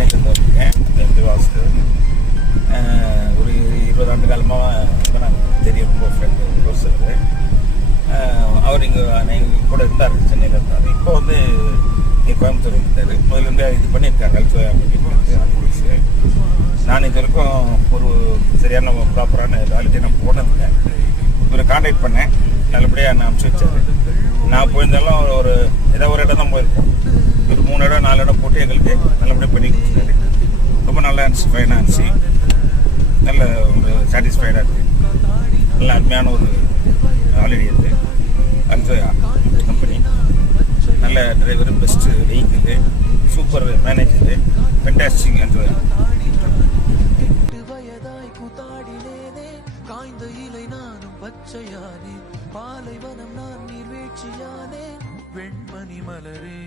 சென்னையிலேருந்து வந்திருக்கேன். திவாஸ்க்கு ஒரு 20 ஆண்டு காலமாக நாங்கள் தெரியும், ரொம்ப ஃப்ரெண்டு க்ளோஸ். அவர் இங்கே கூட இருந்தார், சென்னையில் இருந்தார். இப்போ வந்து இங்கே கோயம்புத்தூர் வந்துட்டார். முதல்ல இது பண்ணியிருக்காரு அல்சோயா அப்படின்னு. நான் இது வரைக்கும் ஒரு சரியான ப்ராப்பரான வேலைக்கு நான் போனதில்லை. இவரை கான்டாக்ட் பண்ணேன், நல்லபடியாக நான் அனுப்பிச்சி வச்சார். நான் போயிருந்தாலும் ஒரு ஏதோ ஒரு இடம் தான் போயிருக்கோம். ஒரு 3 இடம் 4 இடம் போட்டு எங்களுக்கு நல்லபடியாக பண்ணி கொடுத்துட்டாரு. ரொம்ப நல்லா இருந்துச்சு, ஃபைனாக இருந்துச்சு, நல்ல ஒரு சாட்டிஸ்ஃபைடாக இருக்குது. நல்ல அருமையான ஒரு ஆல்ரெடி அது அல்சோயா கம்பெனி. நல்ல driver, best vehicle, super manager, fantastic Alsoya. காய்ந்த இலை நானும் பச்சையானே, பாலைவனம் நான் நீர்வீழ்ச்சியானே, வெண்மணி மலரே.